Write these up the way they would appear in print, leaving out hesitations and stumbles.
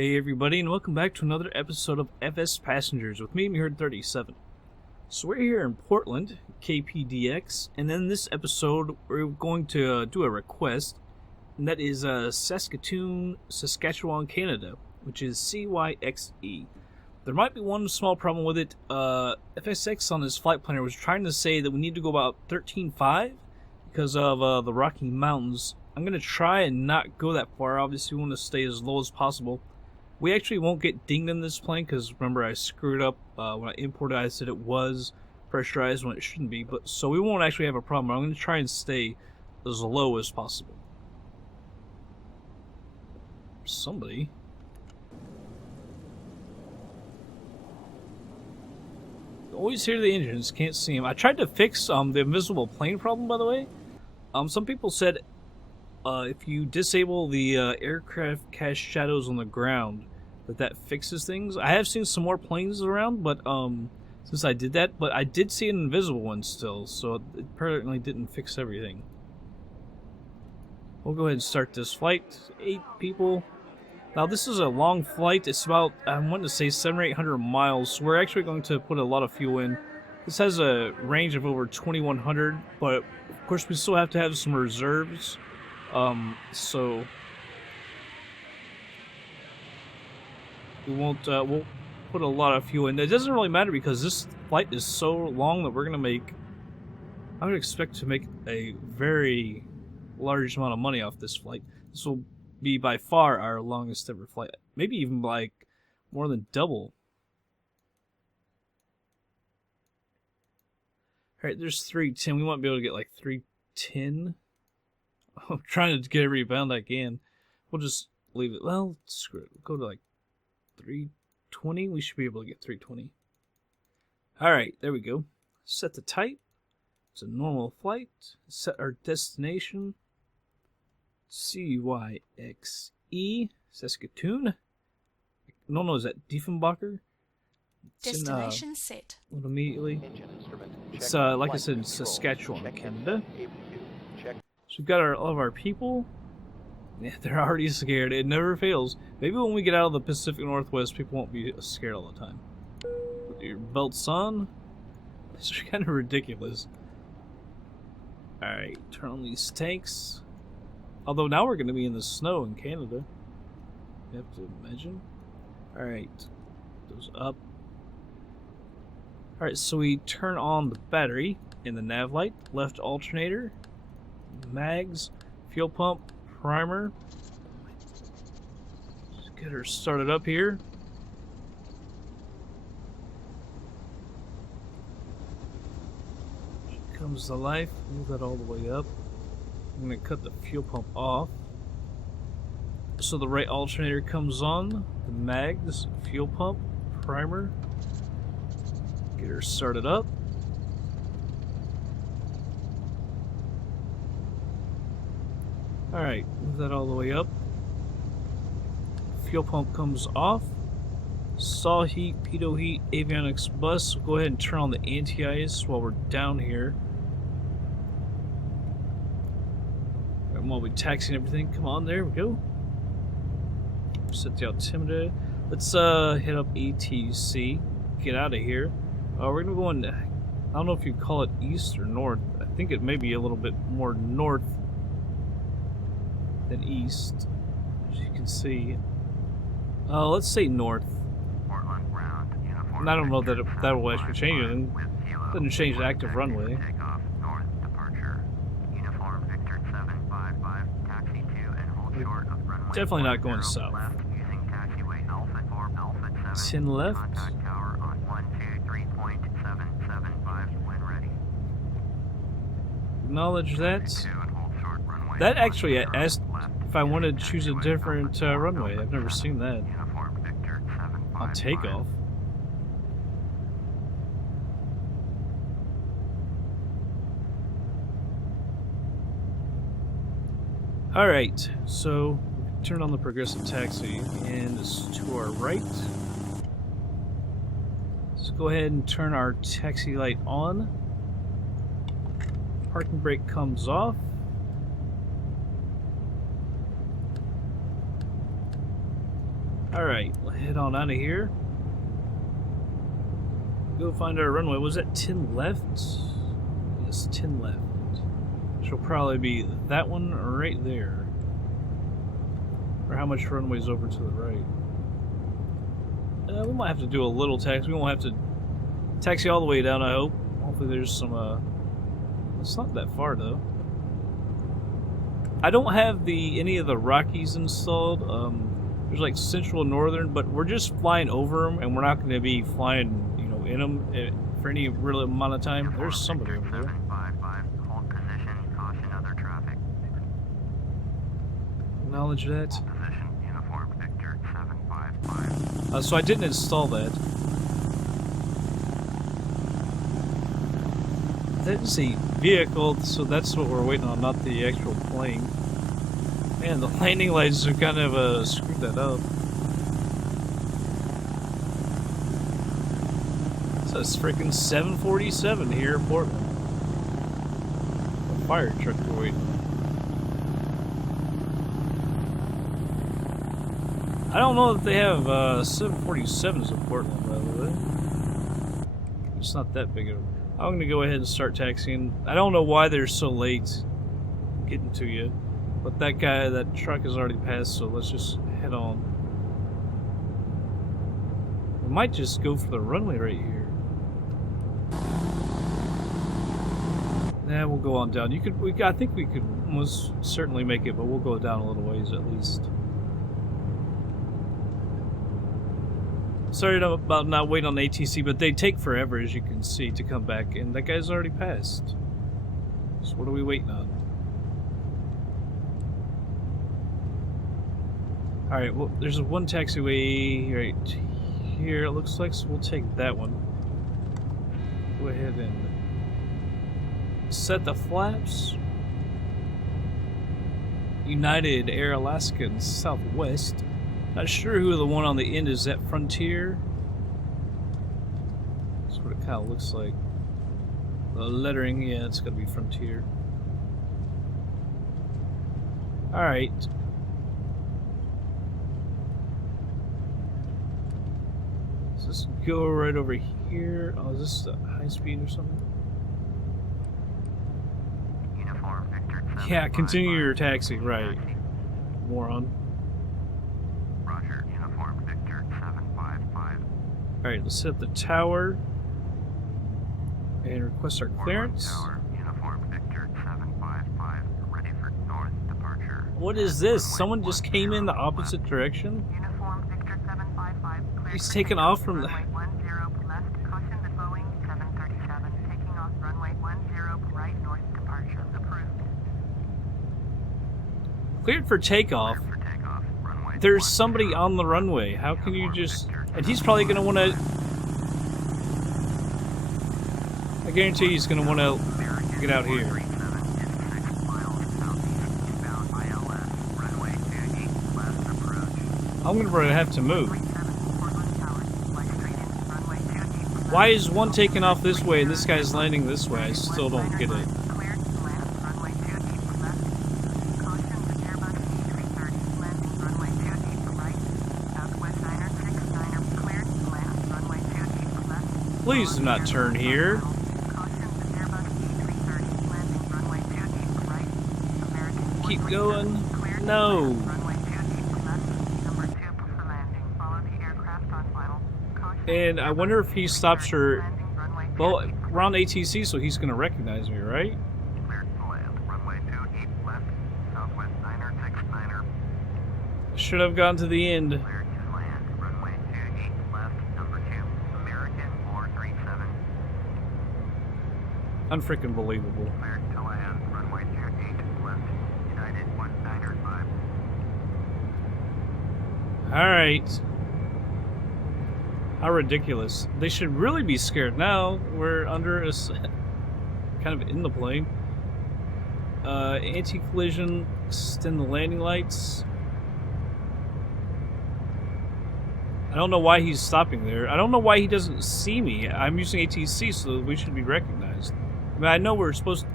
Hey everybody, and welcome back to another episode of FsPassengers with me, Meherd37. So we're here in Portland, KPDX, and in this episode we're going to do a request, and that is Saskatoon, Saskatchewan, Canada, which is CYXE. There might be one small problem with it. FSX on his flight planner was trying to say that we need to go about 13.5 because of the Rocky Mountains. I'm going to try and not go that far. Obviously we want to stay as low as possible. We actually won't get dinged in this plane because remember I screwed up when I imported. I said it was pressurized when it shouldn't be, but so we won't actually have a problem. I'm going to try and stay as low as possible. Somebody. Always hear the engines, can't see them. I tried to fix the invisible plane problem, by the way. Some people said if you disable the aircraft cast shadows on the ground, that fixes things. I have seen some more planes around, but since I did that, but I did see an invisible one still, so it apparently didn't fix everything. We'll go ahead and start this flight. 8 people. Now this is a long flight. It's about, I want to say 700 or 800 miles, so we're actually going to put a lot of fuel in. This has a range of over 2100, but of course we still have to have some reserves. So we won't, we'll put a lot of fuel in. It doesn't really matter because this flight is so long that we're going to make, I would expect to make a very large amount of money off this flight. This will be by far our longest ever flight. Maybe even like more than double. Alright, there's 310. We might be able to get like 310. I'm trying to get every pound I can. We'll just leave it. Well, screw it. We'll go to like 320. We should be able to get 320. Alright, there we go. Set the type. It's a normal flight. Set our destination. CYXE, Saskatoon. No, is that Diefenbacher? Destination set. Immediately. It's like I said, in Saskatchewan, Canada. So we've got all of our people. Yeah, they're already scared. It never fails. Maybe when we get out of the Pacific Northwest, people won't be scared all the time. Put your belts on. It's kind of ridiculous. Alright, turn on these tanks. Although now we're going to be in the snow in Canada. You have to imagine. Alright, those up. Alright, so we turn on the battery in the nav light, left alternator, mags, fuel pump, primer. Just get her started up here. Here comes the life. Move that all the way up. I'm going to cut the fuel pump off. So the right alternator comes on, the mags, fuel pump, primer. Get her started up. Alright, move that all the way up. Fuel pump comes off. Saw heat, pitot heat, avionics bus. We'll go ahead and turn on the anti-ice while we're down here. And while we taxi and everything, come on, there we go. Set the altimeter. Let's hit up ATC. Get out of here. We're gonna go in, I don't know if you call it east or north. I think it may be a little bit more north than east, as you can see. Let's say north. And I don't know that that will actually change anything. It doesn't change the active runway. Takeoff, north departure. Uniform Victor 755, taxi 2 and hold short of runway. Definitely not going south. Left using taxiway Alpha 4, Alpha 7. 10 left. Contact tower on 123.775 when ready. Acknowledge that. That actually asked if I wanted to choose a different runway. I've never seen that. On takeoff. Alright, so turn on the progressive taxi and it's to our right. Let's go ahead and turn our taxi light on. Parking brake comes off. Alright, we'll head on out of here. Go find our runway. Was that 10 left? Yes, 10 left. Which will probably be that one right there. Or how much runway's over to the right? We might have to do a little taxi. We won't have to taxi all the way down, I hope. Hopefully there's some, it's not that far, though. I don't have any of the Rockies installed. There's like Central and Northern, but we're just flying over them, and we're not going to be flying, you know, in them for any real amount of time. There's somebody over there. 755, hold position, caution other traffic. Acknowledge that. Position, uniform Victor 755. So I didn't install that. That is a vehicle, so that's what we're waiting on, not the actual plane. Man, the landing lights have kind of screwed that up. It says freaking 747 here in Portland. A fire truck we're waiting on. I don't know that they have 747s in Portland, by the way. It's not that big of a... I'm going to go ahead and start taxiing. I don't know why they're so late getting to you. But that truck has already passed, so let's just head on. We might just go for the runway right here. Nah, we'll go on down. I think we could most certainly make it, but we'll go down a little ways at least. Sorry about not waiting on ATC, but they take forever, as you can see, to come back, and that guy's already passed. So what are we waiting on? Alright, well, there's one taxiway right here, it looks like, so we'll take that one. Go ahead and set the flaps. United Air Alaska and Southwest. Not sure who the one on the end is. That Frontier? That's what it kind of looks like. The lettering, yeah, it's gonna be Frontier. Alright. Let's go right over here. Oh, is this high speed or something? Uniform Victor 755. Yeah, continue your taxi, right. Moron. Roger, uniform Victor 755. Alright, let's set up the tower and request our clearance. Tower, uniform Victor 755, ready for north departure. What is this? Someone just came in the opposite direction? Uniform Victor 755. He's taking off from the... Runway 10 left, caution the Boeing 737, taking off runway 10 right north departure, approved. Cleared for takeoff. Cleared for takeoff, runway There's somebody on the runway. How can you just... And he's probably going to want to... I guarantee he's going to want to get out here. I'm going to have to move. Why is one taking off this way and this guy's landing this way? I still don't get it. Please do not turn here. Keep going. No. And I wonder if he stops her. Well, we're on ATC, so he's going to recognize me, right? Should have gone to the end. Unfreaking believable. Alright. How ridiculous. They should really be scared now. We're under a... kind of in the plane. Anti-collision. Extend the landing lights. I don't know why he's stopping there. I don't know why he doesn't see me. I'm using ATC, so we should be recognized. I mean, I know we're supposed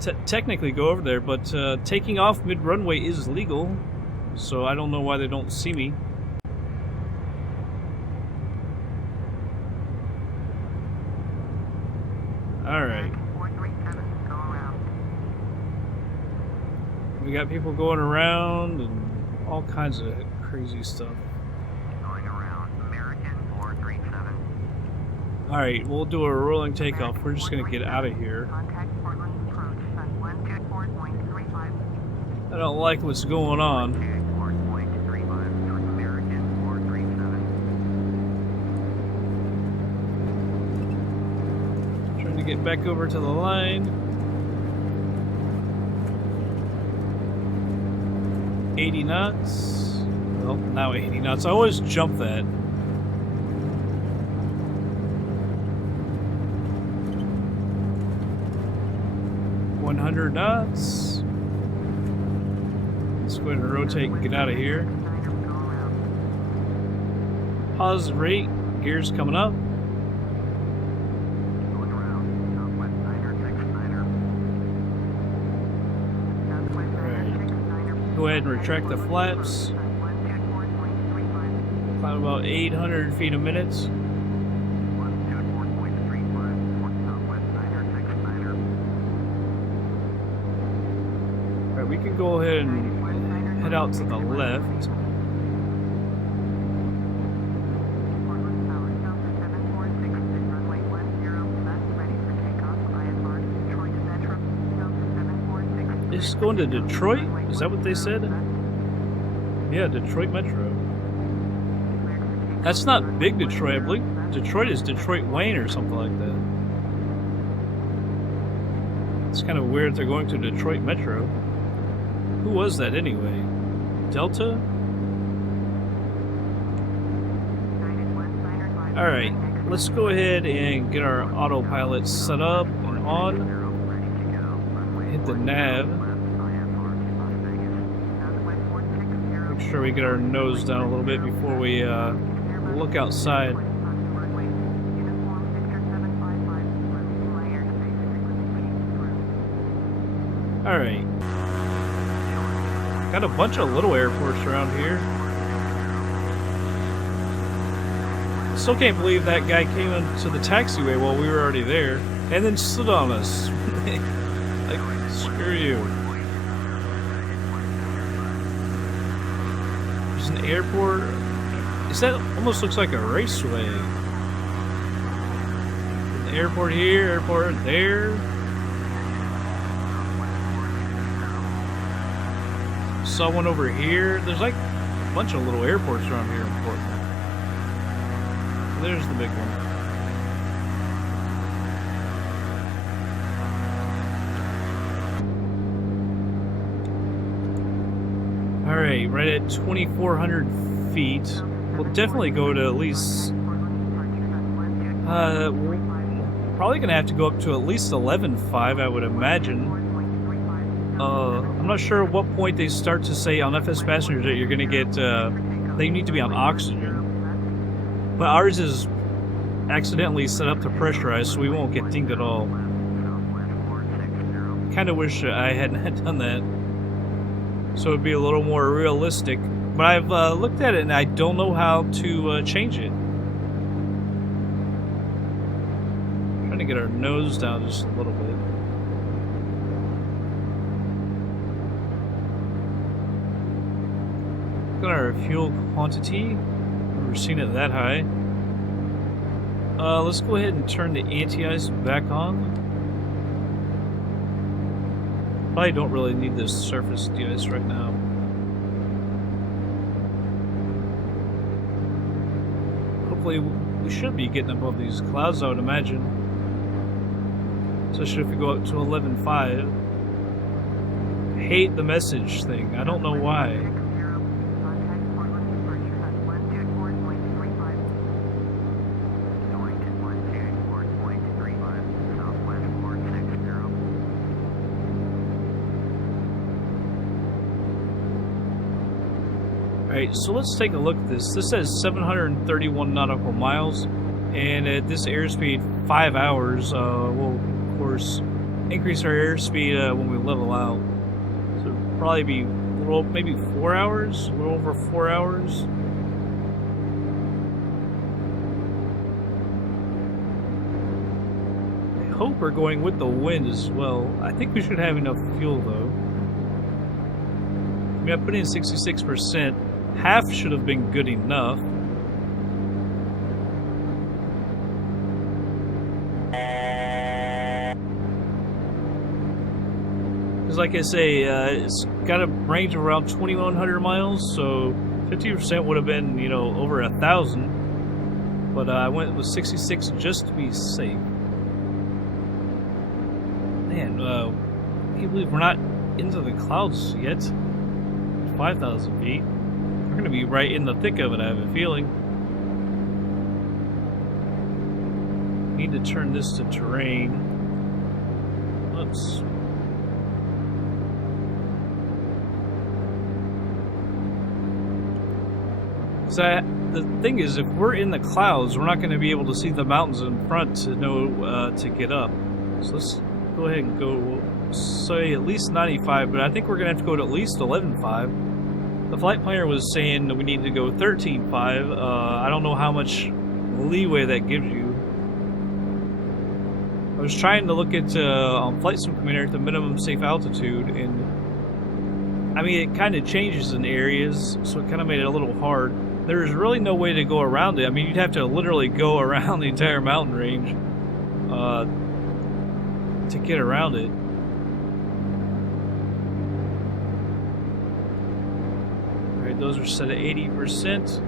to technically go over there, but taking off mid-runway is legal. So I don't know why they don't see me. Alright. 437, go around. We got people going around and all kinds of crazy stuff. Going around. American 437. Alright, we'll do a rolling takeoff. We're just gonna get out of here. Contact Portland approach on 124.35. I don't like what's going on. 124.35, North American 437. Trying to get back over to the line. 80 knots. Well, now 80 knots. I always jump that. $100 knots. Let's go ahead and rotate and get out of here. Positive rate. Gears coming up. Going around. Southwest Niner, Texas Niner. Southwest Niner, Texas Niner. Go ahead and retract the flaps. 124.35. Climb about 800 feet a minute. 124.35. Southwest Niner, Texas Niner. Alright, we can go ahead and head out to the left. Portland Tower, Delta 746, runway 10, left, ready for takeoff. IFR, Detroit Metro, Delta 746. It's going to Detroit? Is that what they said? Yeah, Detroit Metro. That's not big Detroit. I believe Detroit is Detroit Wayne or something like that. It's kind of weird they're going to Detroit Metro. Who was that anyway? Delta? Alright, let's go ahead and get our autopilot set up and on. Hit the nav. Make sure we get our nose down a little bit before we look outside. Alright. Got a bunch of little airports around here. Still can't believe that guy came into the taxiway while we were already there and then stood on us. Like, screw you. There's an airport. That almost looks like a raceway. An airport here, airport there. Saw one over here. There's like a bunch of little airports around here in Portland. There's the big one. Alright, right at 2,400 feet. We'll definitely go to at least... we're probably going to have to go up to at least 11.5, I would imagine. I'm not sure at what point they start to say on FsPassengers that you're going to get... they need to be on oxygen. But ours is accidentally set up to pressurize, so we won't get dinged at all. Kind of wish I hadn't done that, so it'd be a little more realistic. But I've looked at it and I don't know how to change it. I'm trying to get our nose down just a little bit. Look at our fuel quantity. Never seen it that high. Let's go ahead and turn the anti-ice back on. Probably don't really need this surface de-ice right now. Hopefully we should be getting above these clouds, I would imagine. Especially if we go up to 11.5. Hate the message thing. I don't know why. Alright, so let's take a look at this. This says 731 nautical miles, and at this airspeed, 5 hours, we'll, of course, increase our airspeed when we level out. So it'll probably be a little, maybe 4 hours, a little over 4 hours. I hope we're going with the wind as well. I think we should have enough fuel though. I mean, I put in 66%. Half should have been good enough. Because like I say, it's got a range of around 2,100 miles, so 50% would have been, you know, over 1,000. But I went with 66 just to be safe. Man, I can't believe we're not into the clouds yet. 5,000 feet. We're going to be right in the thick of it, I have a feeling. Need to turn this to terrain. Oops. The thing is, if we're in the clouds, we're not going to be able to see the mountains in front to know to get up. So let's go ahead and go, say at least 95, but I think we're going to have to go to at least 11.5. The flight planner was saying that we need to go 13.5. I don't know how much leeway that gives you. I was trying to look at on Flight Simulator at the minimum safe altitude, and I mean, it kind of changes in areas, so it kind of made it a little hard. There's really no way to go around it. I mean, you'd have to literally go around the entire mountain range to get around it. Alright, those are set at 80%.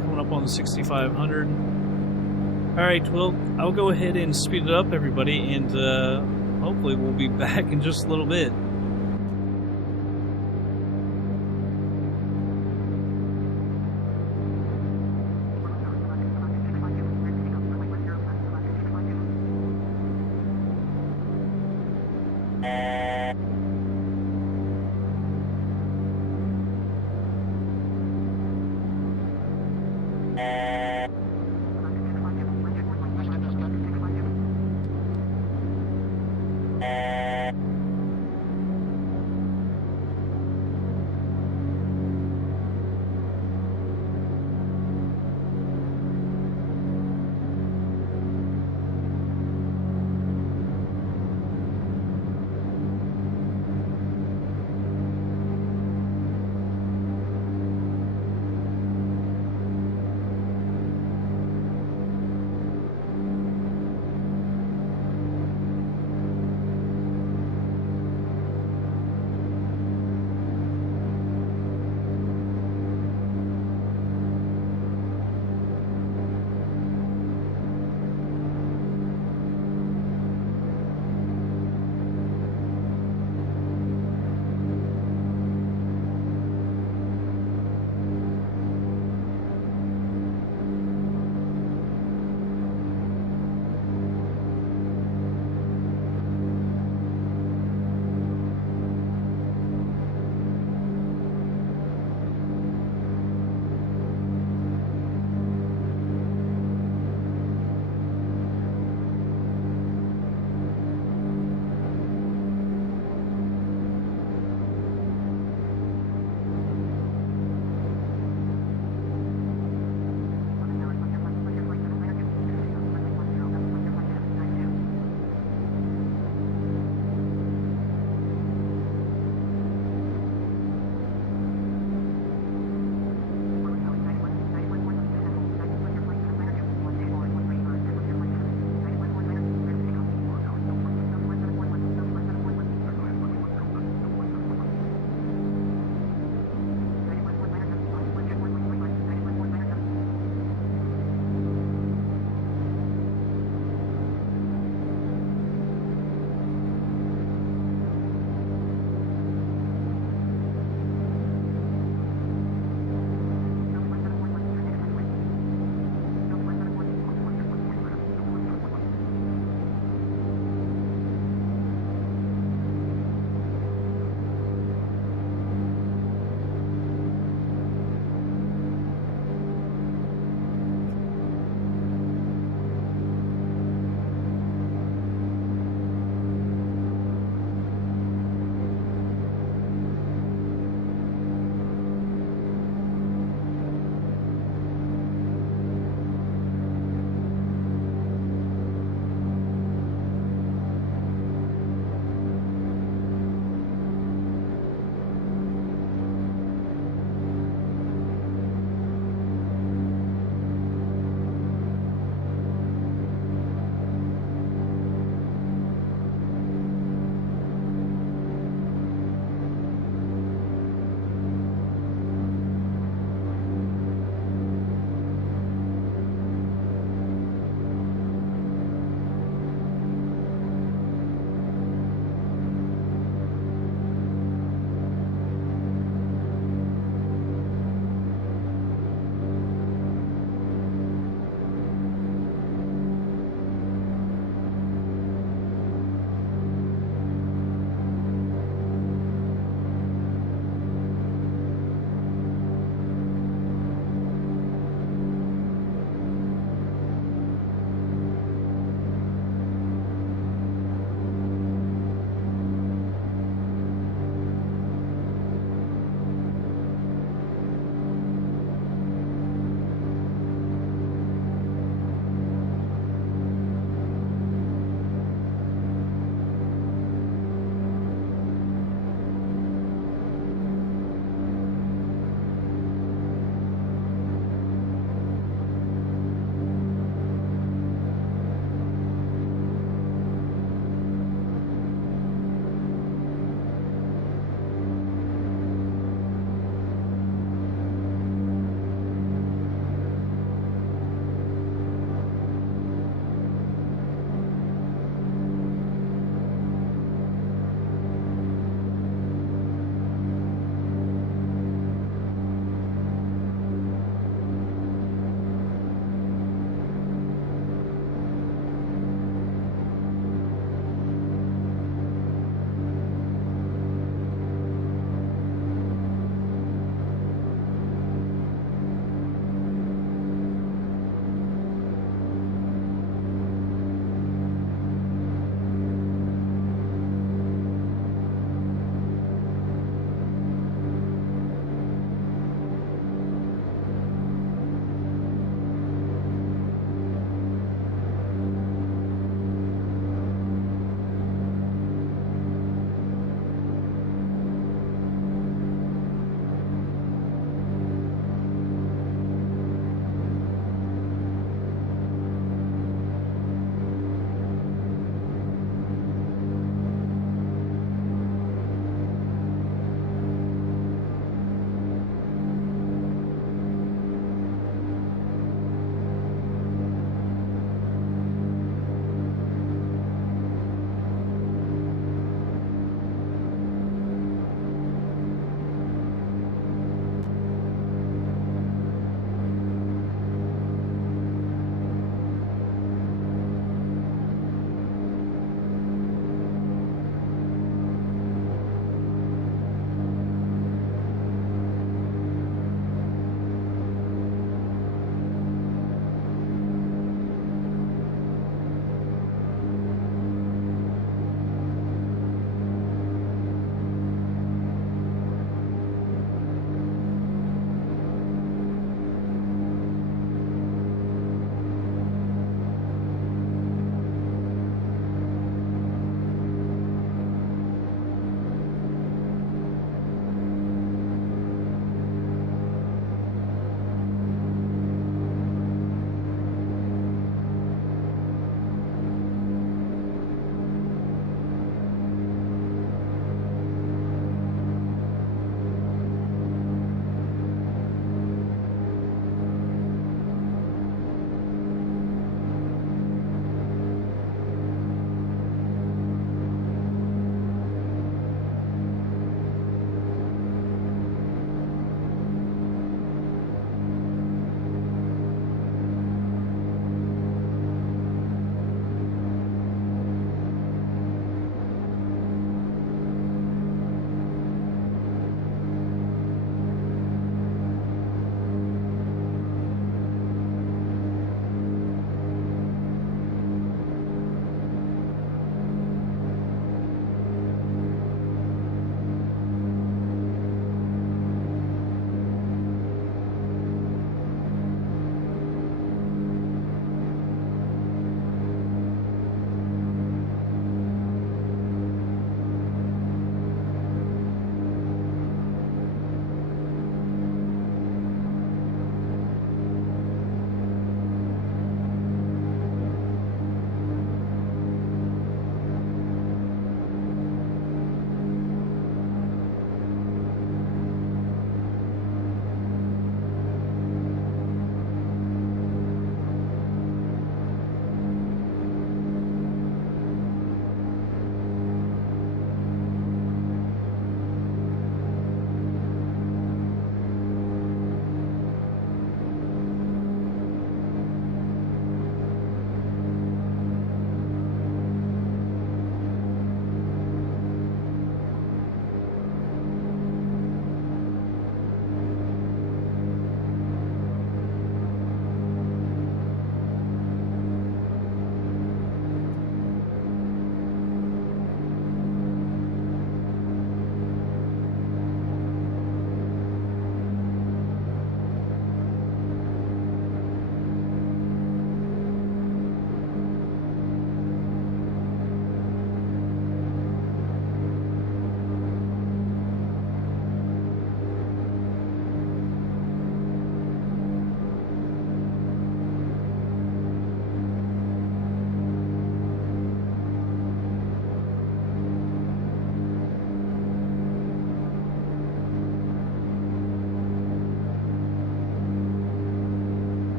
Coming up on 6,500. Alright, well, I'll go ahead and speed it up, everybody, and hopefully we'll be back in just a little bit.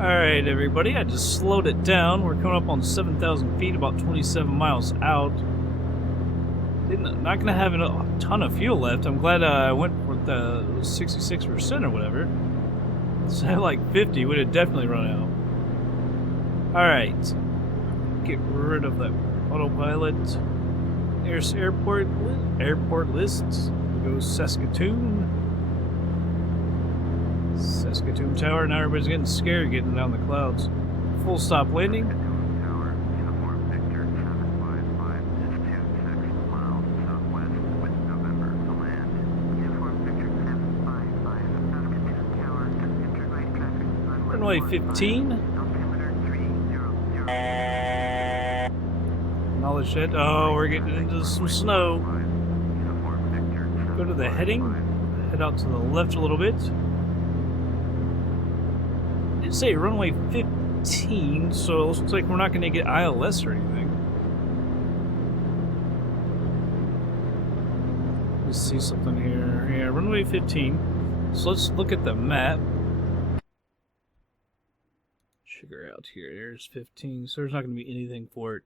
Alright, everybody, I just slowed it down. We're coming up on 7,000 feet, about 27 miles out. Not going to have a ton of fuel left. I'm glad I went with the 66% or whatever. So like 50 would have definitely run out. Alright. Get rid of that autopilot. There's airport lists. Go Saskatoon. Saskatoon Tower. Now everybody's getting scared getting down the clouds. Full stop landing. Saskatoon Tower, uniform Victor 755 is 26 miles southwest with November to land. Uniform Victor 755, Saskatoon Tower, enter right traffic, Runway 15. altimeter 300. Knowledge head. Oh, we're getting into some snow. Uniform Victor Go to the heading. Head out to the left a little bit. It did say runway 15, so it looks like we're not going to get ILS or anything. Let's see something here. Yeah, runway 15. So let's look at the map. Sugar out here. There's 15, so there's not going to be anything for it.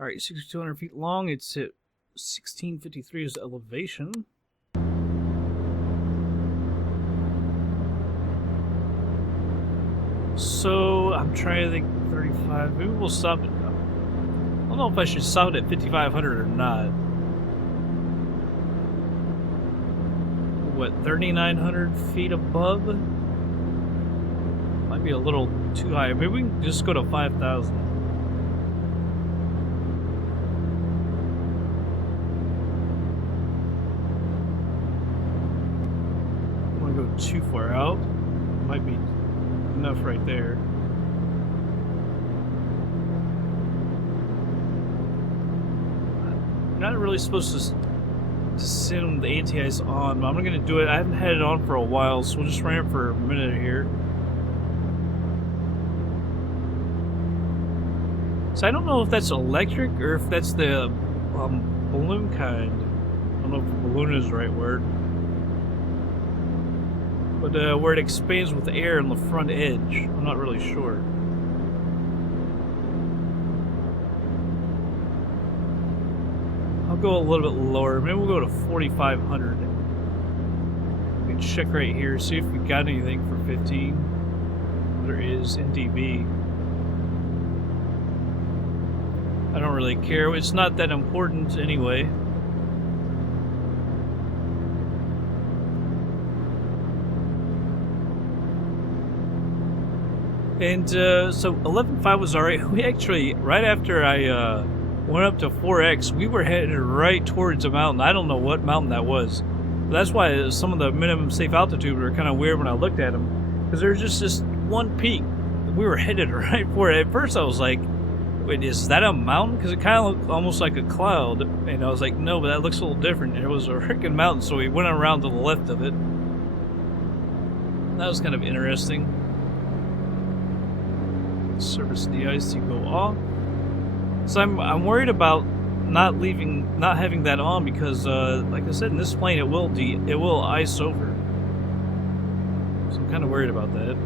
Alright, 6,200 feet long. It's at 1653 is the elevation. So, I'm trying to think 35. Maybe we'll stop it. I don't know if I should stop it at 5,500 or not. What, 3,900 feet above? Might be a little too high. Maybe we can just go to 5,000. I don't want to go too far out. Might be enough right there. I'm not really supposed to send the anti-ice on, but I'm not going to do it. I haven't had it on for a while, so we'll just run it for a minute here. So I don't know if that's electric or if that's the balloon kind. I don't know if balloon is the right word. But where it expands with air on the front edge. I'm not really sure. I'll go a little bit lower. Maybe we'll go to 4,500. We can check right here, see if we got anything for 15. There is NDB. I don't really care. It's not that important anyway. And so 11.5 was alright. We actually, right after I went up to 4X, we were headed right towards a mountain. I don't know what mountain that was. But that's why some of the minimum safe altitude were kind of weird when I looked at them. Because there's just this one peak. We were headed right for it. At first I was like, wait, is that a mountain? Because it kind of looked almost like a cloud. And I was like, no, but that looks a little different. And it was a freaking mountain, so we went around to the left of it. That was kind of interesting. Surface de-ice, you go off. So I'm worried about not having that on because, like I said, in this plane it will ice over. So I'm kind of worried about that.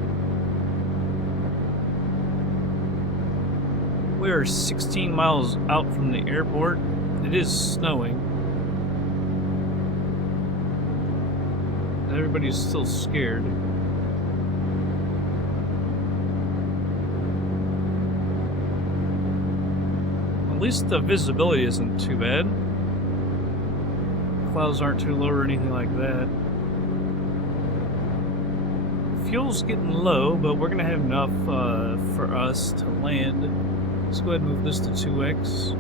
We are 16 miles out from the airport. It is snowing. Everybody's still scared. At least the visibility isn't too bad. Clouds aren't too low or anything like that. Fuel's getting low, but we're going to have enough for us to land. Let's go ahead and move this to 2x.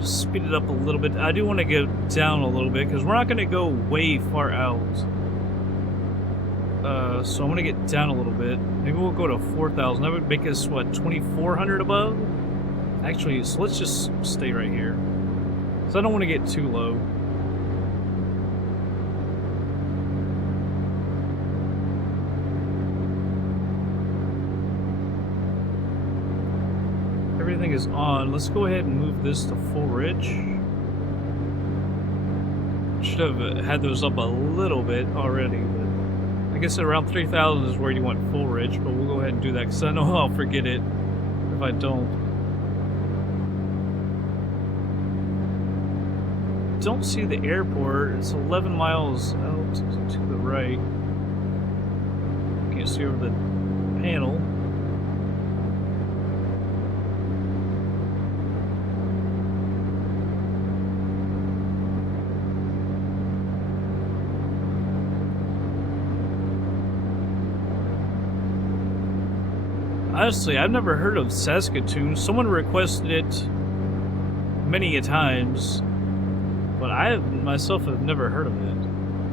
Just speed it up a little bit. I do want to go down a little bit because we're not going to go way far out. So I'm going to get down a little bit. Maybe we'll go to 4,000. That would make us, what, 2,400 above? Actually, so let's just stay right here. So I don't want to get too low. Everything is on. Let's go ahead and move this to full rich. Should have had those up a little bit already, but I guess around 3,000 is where you want full rich, but we'll go ahead and do that because I know I'll forget it if I don't. Don't see the airport. It's 11 miles out to the right. Can't see over the panel. Honestly, I've never heard of Saskatoon. Someone requested it many a times, but I myself have never heard of it.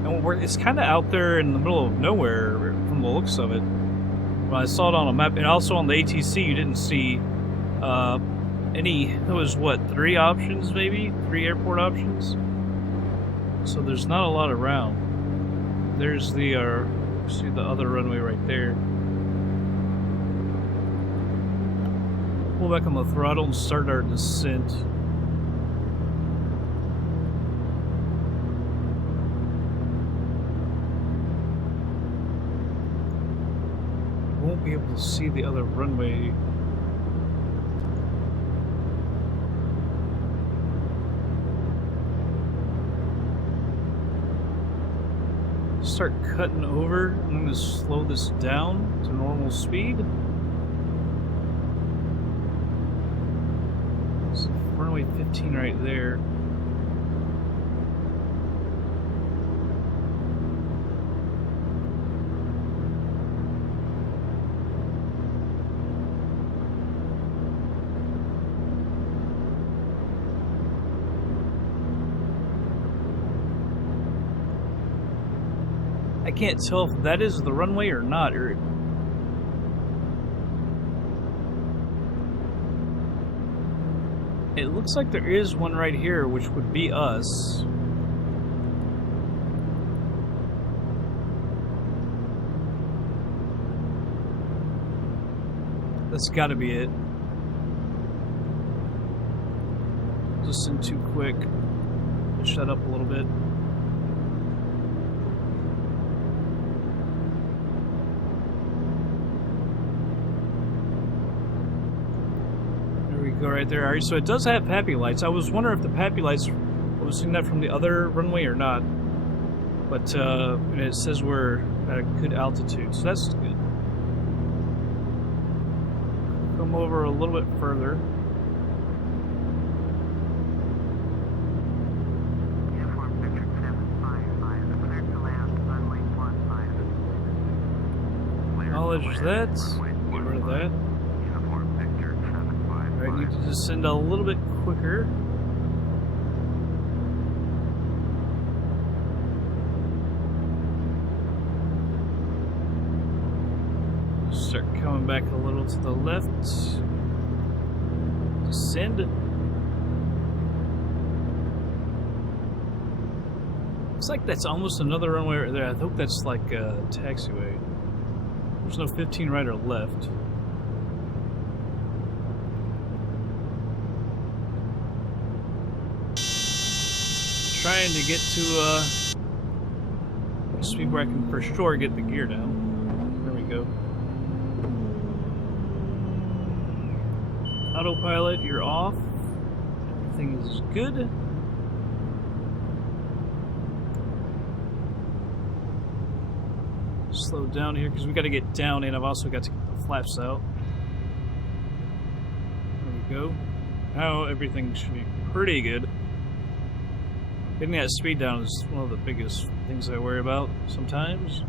And it's kind of out there in the middle of nowhere from the looks of it. When I saw it on a map, and also on the ATC, you didn't see any. There was what, 3 options maybe? 3 airport options. So there's not a lot around. There's the see the other runway right there. Pull back on the throttle and start our descent. Won't be able to see the other runway. Start cutting over. I'm going to slow this down to normal speed. Runway 15 right there. I can't tell if that is the runway or not. It looks like there is one right here, which would be us. That's gotta be it. Just in too quick. Push that up a little bit. Go right there. Alright, so it does have PAPI lights. I was wondering if the PAPI lights, I was seeing that from the other runway or not. But and it says we're at a good altitude, so that's good. Come over a little bit further. Uniform picture 755, cleared to land, runway 15. Acknowledge that. Get rid of that. I need to descend a little bit quicker. Start coming back a little to the left. Descend. Looks like that's almost another runway right there. I hope that's like a taxiway. There's no 15 right or left. Trying to get to speed where I can for sure get the gear down. There we go. Autopilot, you're off. Everything is good. Slow down here because we got to get down, and I've also got to get the flaps out. There we go. Now everything should be pretty good. Getting that speed down is one of the biggest things I worry about sometimes.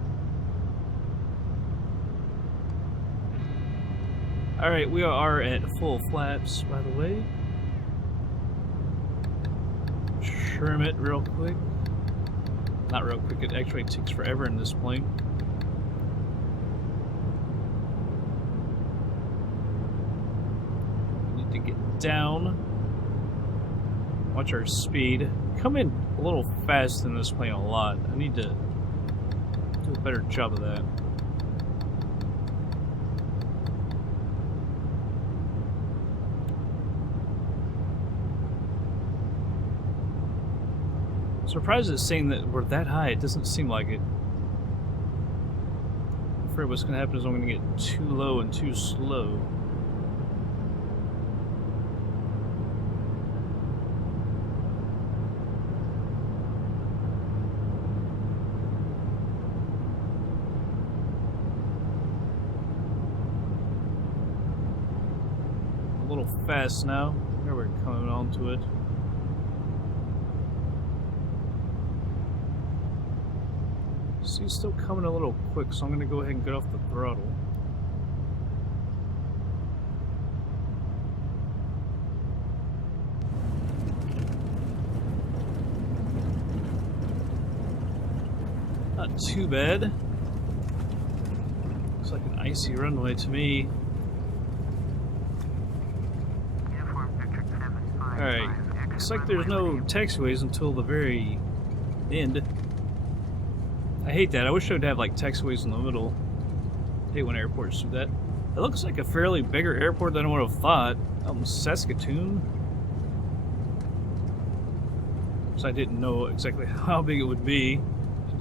Alright, we are at full flaps, by the way. Trim it real quick. Not real quick, it actually takes forever in this plane. Need to get down. Watch our speed. Come in a little fast in this plane a lot. I need to do a better job of that. I'm surprised it's saying that we're that high. It doesn't seem like it. afraid what's going to happen is I'm going to get too low and too slow. A little fast now. Here we're coming onto it. See, still coming a little quick, so I'm going to go ahead and get off the throttle. Not too bad. Looks like an icy runway to me. Alright, looks like there's no taxiways until the very end. I hate that. I wish I would have like taxiways in the middle. I hate when airports do that. It looks like a fairly bigger airport than I would have thought. Saskatoon. So I didn't know exactly how big it would be.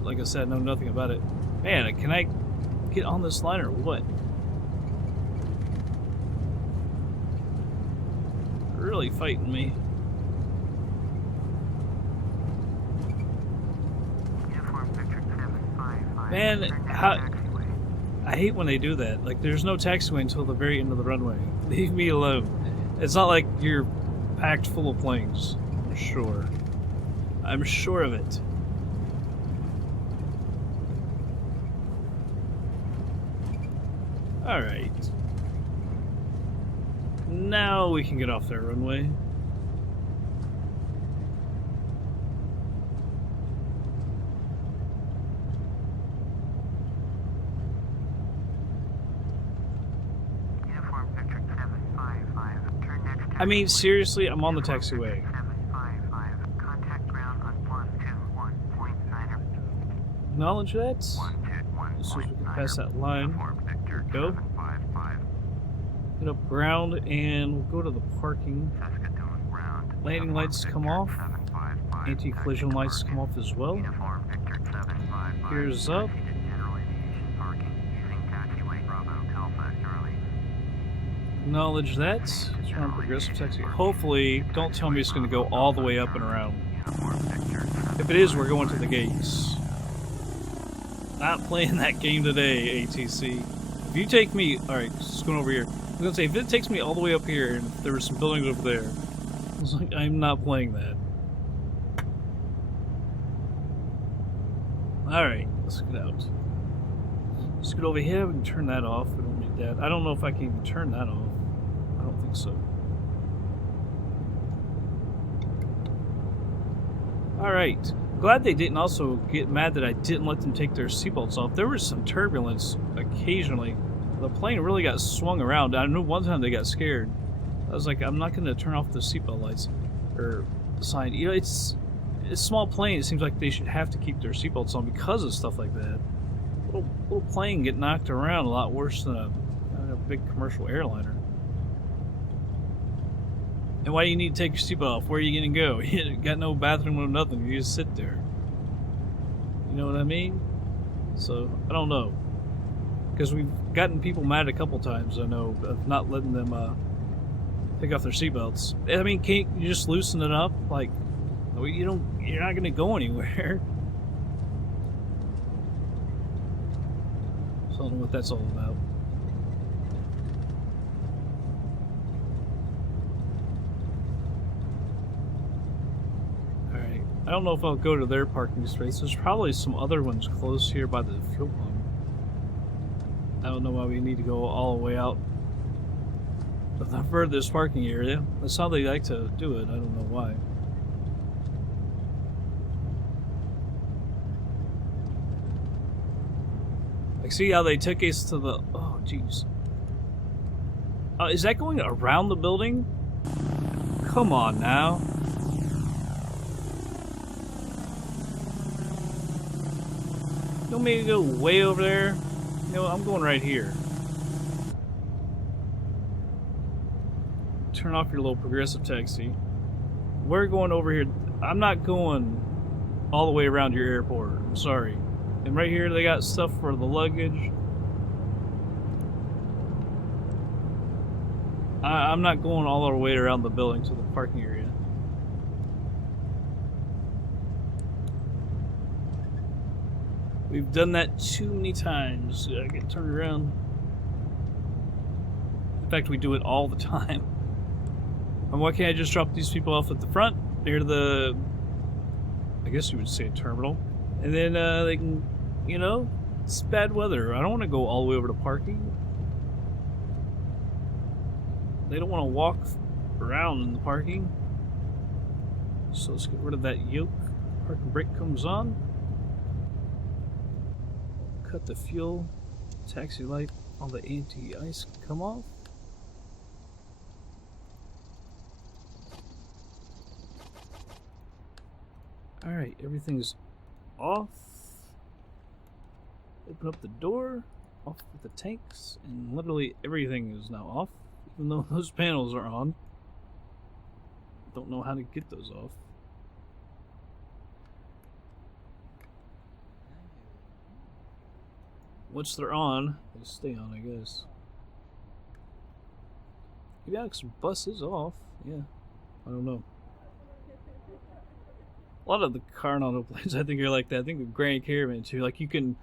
Like I said, I know nothing about it. Man, can I get on this line or what? Really fighting me. Man, I hate when they do that. Like, there's no taxiway until the very end of the runway. Leave me alone. It's not like you're packed full of planes. I'm sure. I'm sure of it. Alright. Now we can get off that runway. I mean, seriously, I'm on the taxiway. Acknowledge that. As soon as we can pass that line. There we go. Get up ground and we'll go to the parking. Landing lights come off. Anti-collision lights come off as well. Gears up. Acknowledge that. Turn on progressive taxi. Hopefully, don't tell me it's going to go all the way up and around. If it is, we're going to the gates. Not playing that game today, ATC. If you take me... Alright, just going over here. I was going to say, if it takes me all the way up here, and there were some buildings over there, I was like, I'm not playing that. Alright, let's get out. Let's get over here. We can turn that off. We don't need that. I don't know if I can even turn that off. I don't think so. Alright. Glad they didn't also get mad that I didn't let them take their seatbelts off. There was some turbulence occasionally. The plane really got swung around. I know one time they got scared. I was like, I'm not going to turn off the seatbelt lights. Or the sign. You know, it's a small plane. It seems like they should have to keep their seatbelts on because of stuff like that. Little plane get knocked around a lot worse than a big commercial airliner. And why do you need to take your seatbelt off? Where are you going to go? You got no bathroom or nothing. You just sit there. You know what I mean? So, I don't know. Because we've gotten people mad a couple times, I know, of not letting them take off their seatbelts. I mean, can't you just loosen it up? Like, you're not going to go anywhere. So I don't know what that's all about. Alright. I don't know if I'll go to their parking space. There's probably some other ones close here by the fuel pump. I don't know why we need to go all the way out to the furthest parking area. That's how they like to do it. I don't know why. Like, see how they took us to the... Oh, jeez. Is that going around the building? Come on now. You want me to go way over there? You know what, I'm going right here. Turn off your little progressive taxi. We're going over here. I'm not going all the way around your airport. I'm sorry. And right here they got stuff for the luggage. I'm not going all our way around the building to the parking area. We've done that too many times. I get turned around. In fact, we do it all the time. And why can't I just drop these people off at the front near the, I guess you would say, terminal, and then they can, you know, it's bad weather. I don't want to go all the way over to parking. They don't want to walk around in the parking. So let's get rid of that yoke. Parking brake comes on. Cut the fuel. Taxi light. All the anti-ice can come off. Alright, everything's off. Open up the door. Off with the tanks. And literally everything is now off. Even though those panels are on. Don't know how to get those off. Once they're on, they stay on, I guess. KPDX bus is off. Yeah. I don't know. A lot of the Coronado planes, I think, are like that. I think the Grand Caravan, too. Like, you can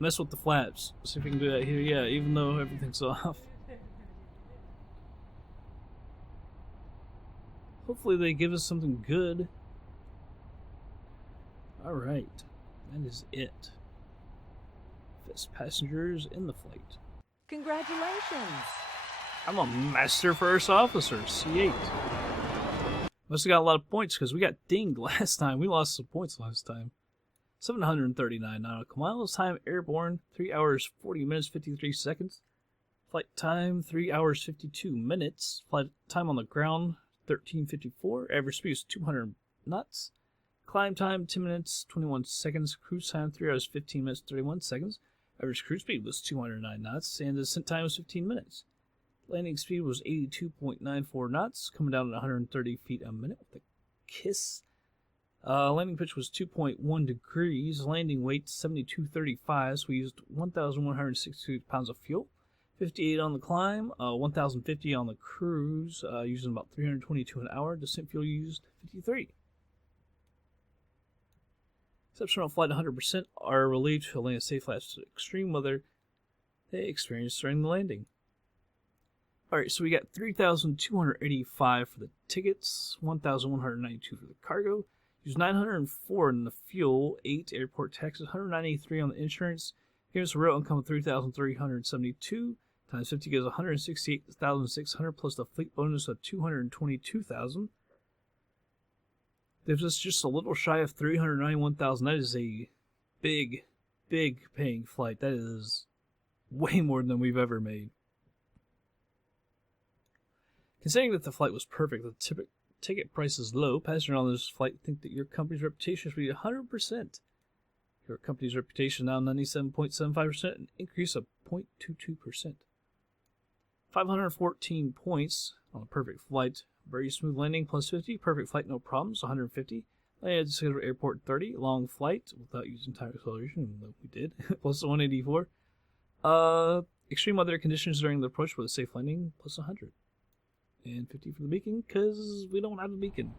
mess with the flaps. See if we can do that here. Yeah, even though everything's off. Hopefully they give us something good. Alright. That is it. FsPassengers in the flight. Congratulations! I'm a Master First Officer, C8. Must have got a lot of points because we got dinged last time. We lost some points last time. 739 nautical miles. Time airborne, 3 hours, 40 minutes, 53 seconds. Flight time, 3 hours, 52 minutes. Flight time on the ground, 13:54. Average speed is 200 knots. Climb time, 10 minutes, 21 seconds. Cruise time, 3 hours, 15 minutes, 31 seconds. Average cruise speed was 209 knots. And descent time was 15 minutes. Landing speed was 82.94 knots, coming down at 130 feet a minute with a kiss. Landing pitch was 2.1 degrees. Landing weight 7235, so we used 1,162 pounds of fuel. 58 on the climb, 1,050 on the cruise, using about 322 an hour. Descent fuel used 53. Exceptional flight 100% are relieved to land safe after extreme weather they experienced during the landing. Alright, so we got 3,285 for the tickets, 1,192 for the cargo, used 904 in the fuel, 8 airport taxes, 193 on the insurance, gave us a real income of 3,372, times 50 gives 168,600 plus the fleet bonus of 222,000. Gives us just a little shy of 391,000. That is a big, big paying flight. That is way more than we've ever made. Considering that the flight was perfect, the ticket price is low. Passengers on this flight think that your company's reputation should be 100%. Your company's reputation now 97.75%, an increase of 0.22%. 514 points on a perfect flight. Very smooth landing, plus 50. Perfect flight, no problems, 150. Landed at Saskatoon Airport, 30. Long flight without using time acceleration, even though we did, plus 184. Extreme weather conditions during the approach with a safe landing, plus 100. And 50 for the beacon, because we don't have a beacon.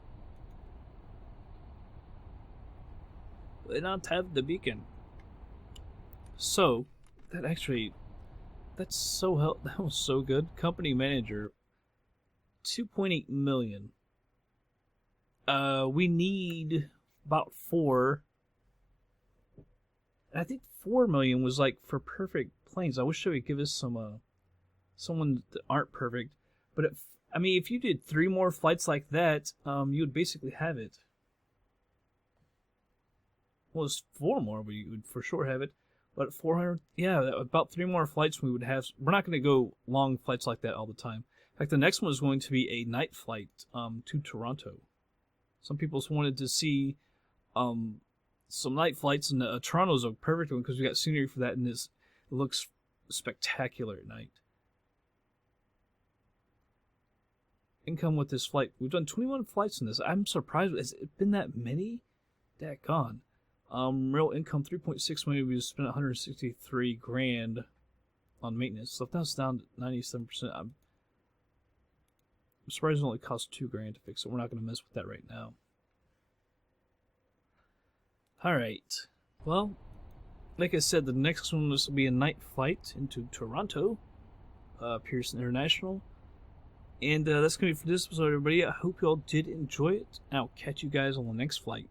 We don't have the beacon. So, that was so good. Company manager, 2.8 million. We need about 4. I think 4 million was like for perfect planes. I wish they would give us some, someone that aren't perfect. But if you did 3 more flights like that, you would basically have it. Well, it's 4 more, but you would for sure have it. But 400, yeah, about 3 more flights we would have. We're not going to go long flights like that all the time. In fact, the next one is going to be a night flight to Toronto. Some people wanted to see some night flights, and Toronto's a perfect one because we got scenery for that, and it looks spectacular at night. Income with this flight. We've done 21 flights in this. I'm surprised. Has it been that many? Daggone. Real income 3.6 million. We spent 163 grand on maintenance. So if that's down to 97%, I'm surprised it only cost $2,000 to fix it. We're not going to mess with that right now. Alright. Well, like I said, the next one will be a night flight into Toronto, Pearson International. And that's going to be for this episode, everybody. I hope you all did enjoy it. I'll catch you guys on the next flight.